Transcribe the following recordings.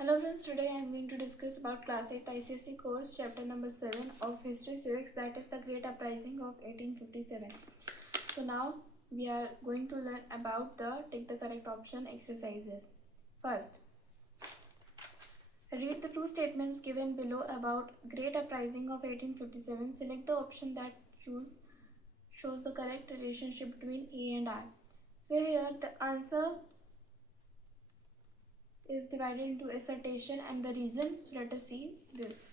Hello friends, today I am going to discuss about class 8 ICSE course chapter number 7 of History Civics, that is the Great Uprising of 1857. So now we are going to learn about the take the correct option exercises. First, read the two statements given below about Great Uprising of 1857. Select the option that shows the correct relationship between A and I. So here the answer is divided into assertion and the reason. So let us see this.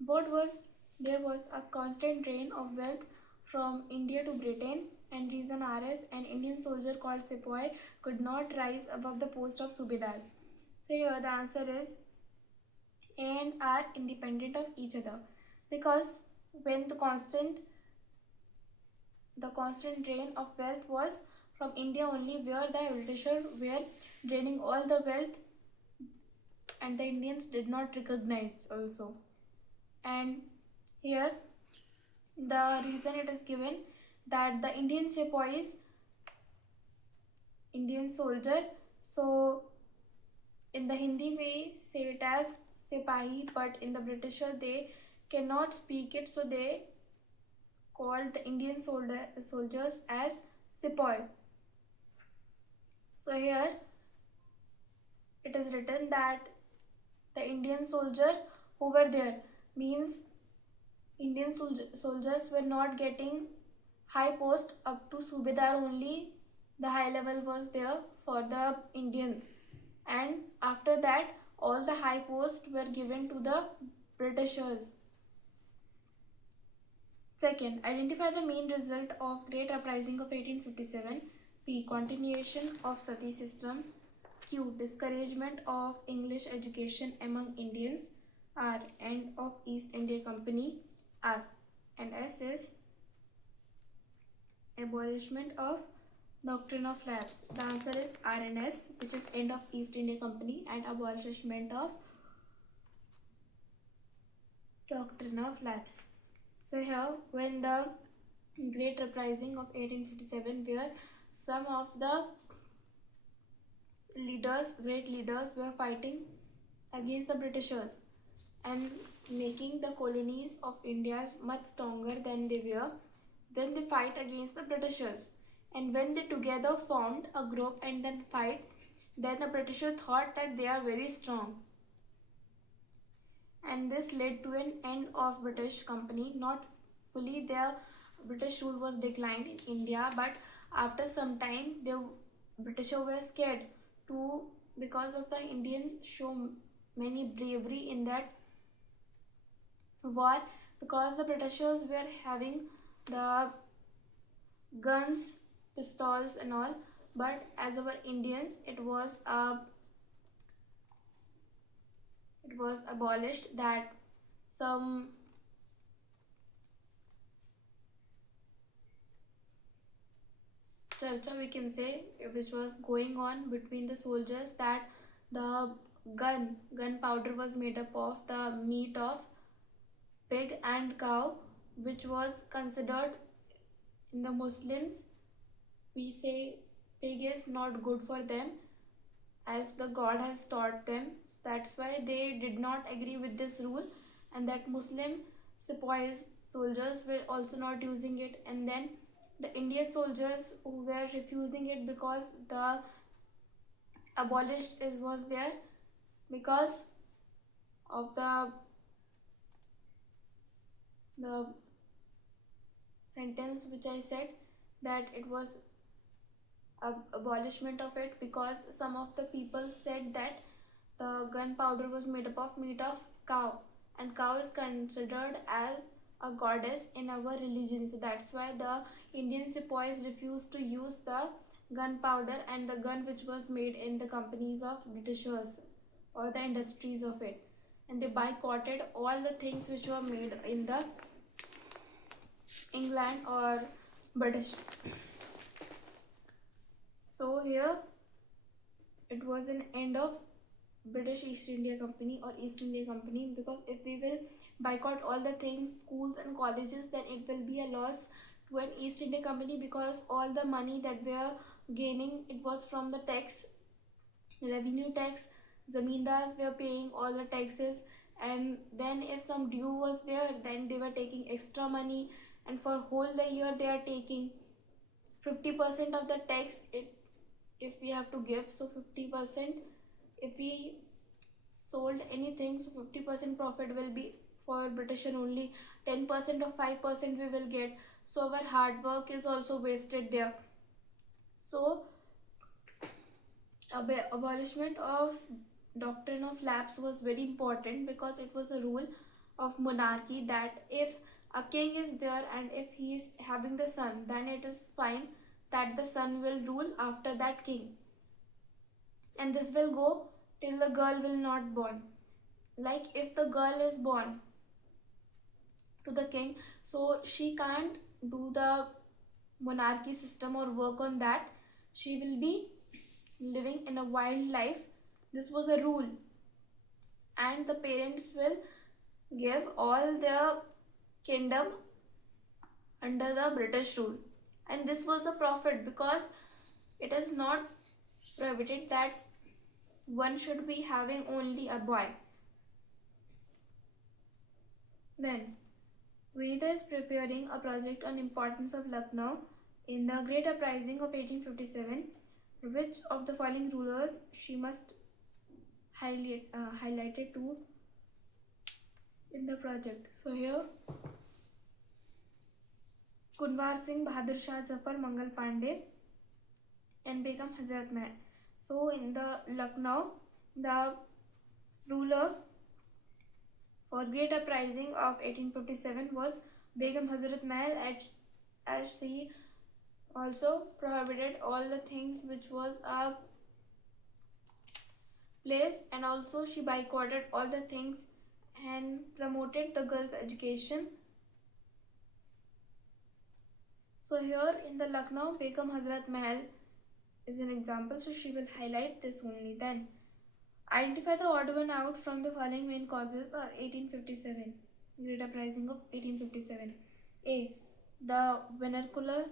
There was a constant drain of wealth from India to Britain, and reason RS, an Indian soldier called Sepoy, could not rise above the post of Subedars. So here the answer is A and R independent of each other, because when the constant drain of wealth was from India only, where the Britishers were draining all the wealth and the Indians did not recognize also. And here the reason it is given that the Indian sepoys, Indian soldier, so in the Hindi we say it as sepahi, but in the Britisher they cannot speak it, so they called the Indian soldiers as sepoy. So here it is written that the Indian soldiers who were there, means Indian soldiers were not getting high post. Up to Subedar only the high level was there for the Indians, and after that all the high posts were given to the Britishers. Second, identify the main result of Great Uprising of 1857. P. Continuation of Sati system. Q. Discouragement of English education among Indians. R. End of East India Company. S. And S is abolishment of doctrine of lapse. The answer is R and S, which is end of East India Company and abolishment of doctrine of lapse. So here, when the Great Uprising of 1857, where some of the great leaders were fighting against the Britishers and making the colonies of India much stronger than they were. Then they fight against the Britishers, and when they together formed a group and then fight, then the Britishers thought that they are very strong, and this led to an end of British company. Not fully their British rule was declined in India, but after some time the British were scared to, because of the Indians show many bravery in that war, because the Britishers were having the guns, pistols and all, but as our Indians it was abolished. That some charcha we can say, which was going on between the soldiers, that the gunpowder was made up of the meat of pig and cow, which was considered in the Muslims, we say pig is not good for them as the God has taught them. That's why they did not agree with this rule, and that Muslim sepoys soldiers were also not using it. And then the Indian soldiers who were refusing it, because the abolished was there, because of the sentence which I said, that it was abolishment of it, because some of the people said that the gunpowder was made up of meat of cow, and cow is considered as a goddess in our religion. So that's why the Indian sepoys refused to use the gunpowder and the gun which was made in the companies of Britishers or the industries of it, and they boycotted all the things which were made in the England or British. So here it was an end of British East India Company or East India Company, because if we will boycott all the things, schools and colleges, then it will be a loss to an East India Company, because all the money that we are gaining, it was from the tax, revenue tax zamindars were paying all the taxes, and then if some due was there, then they were taking extra money, and for whole the year they are taking 50% of the tax. It if we have to give, so 50%, if we sold anything, so 50% profit will be for britisher only, 10% or 5% we will get. So our hard work is also wasted there. So abolishment of doctrine of lapse was very important, because it was a rule of monarchy that if a king is there and if he is having the son, then it is fine that the son will rule after that king, and this will go till the girl will not born. Like if the girl is born to the king, so she can't do the monarchy system or work on that. She will be living in a wild life. This was a rule, and the parents will give all their kingdom under the British rule. And this was the profit, because it is not prohibited that one should be having only a boy. Then Vinita is preparing a project on importance of Lucknow in the Great Uprising of 1857. Which of the following rulers she must highlighted to in the project? So here, Kunwar Singh, Bahadur Shah Zafar, Mangal Pandey, and Begum Hazrat Mahal. So in the Lucknow, the ruler for Great Uprising of 1857 was Begum Hazrat Mahal, as she also prohibited all the things which was a place, and also she boycotted all the things and promoted the girls' education. So here in the Lucknow, Begum Hazrat Mahal is an example, so she will highlight this only. Then identify the odd one out from the following main causes of 1857, Great Uprising of 1857. A. The Vernacular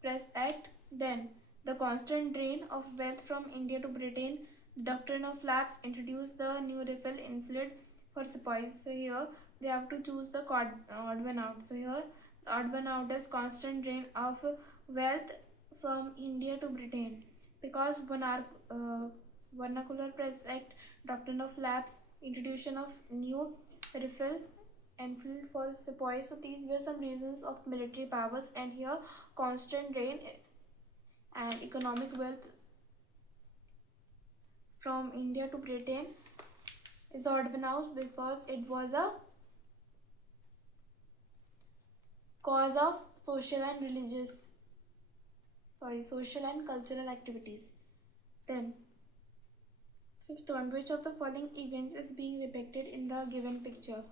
Press Act. Then the constant drain of wealth from India to Britain. Doctrine of lapse introduced the new refill inflated for sepoys. So here we have to choose the odd one out. So here the odd one out is constant drain of wealth from India to Britain, because Vernacular Press Act, Doctrine of Lapse, introduction of new refill and field for sepoys. So these were some reasons of military powers, and here constant drain and economic wealth from India to Britain is odd one out, because it was a cause of social and cultural activities. Then fifth one, which of the following events is being depicted in the given picture?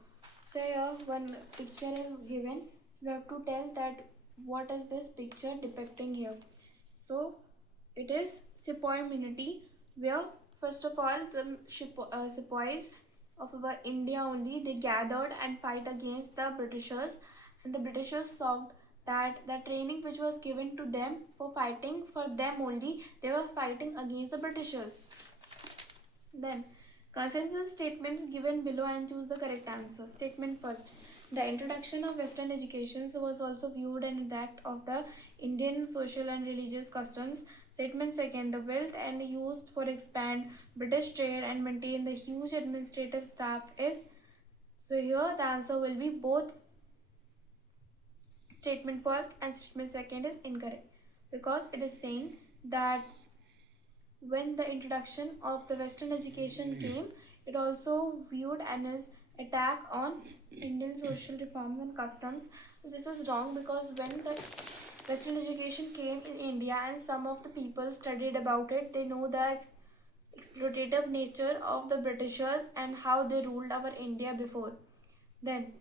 So here one picture is given, so we have to tell that what is this picture depicting here. So it is sepoy community, where first of all the sepoys of our India only, they gathered and fight against the Britishers, and the Britishers saw that the training which was given to them for fighting for them only, they were fighting against the Britishers. Then consider the statements given below and choose the correct answer. Statement first. The introduction of Western education was also viewed an act of the Indian social and religious customs. Statement second. The wealth and used for expand British trade and maintain the huge administrative staff is. So here the answer will be both statement first and statement second is incorrect, because it is saying that when the introduction of the Western education came, it also viewed as attack on Indian social reforms and customs. So this is wrong, because when the Western education came in India and some of the people studied about it, they know the exploitative nature of the Britishers and how they ruled our India before. Then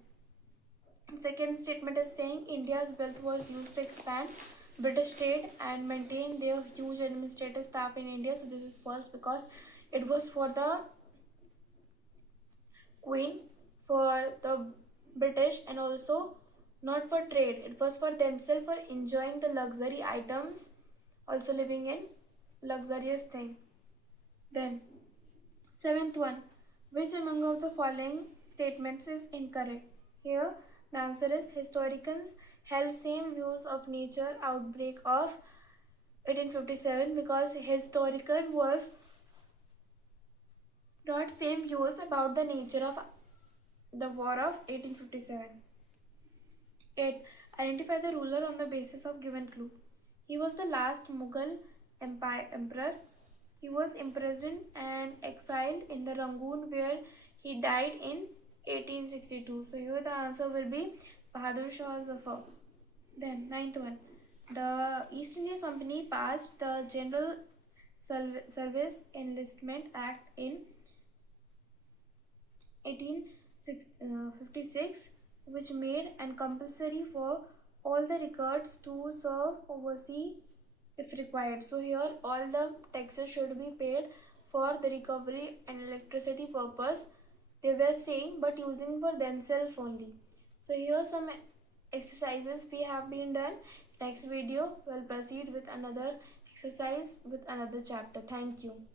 second statement is saying India's wealth was used to expand British trade and maintain their huge administrative staff in India. So this is false, because it was for the Queen, for the British, and also not for trade. It was for themselves, for enjoying the luxury items, also living in luxurious thing. Then, seventh one, which among of the following statements is incorrect? Here, the answer is historians held same views of nature outbreak of 1857 because historian was not same views about the nature of the war of 1857. 8. Identify the ruler on the basis of given clue. He was the last Mughal emperor. He was imprisoned and exiled in the Rangoon where he died in 1862. So here the answer will be Bahadur Shah Zafar. Then ninth one. The East India Company passed the General Service Enlistment Act in 1856, which made and compulsory for all the records to serve overseas if required. So here all the taxes should be paid for the recovery and electricity purpose they were saying, but using for themselves only. So here some exercises we have been done. Next video will proceed with another exercise with another chapter. Thank you.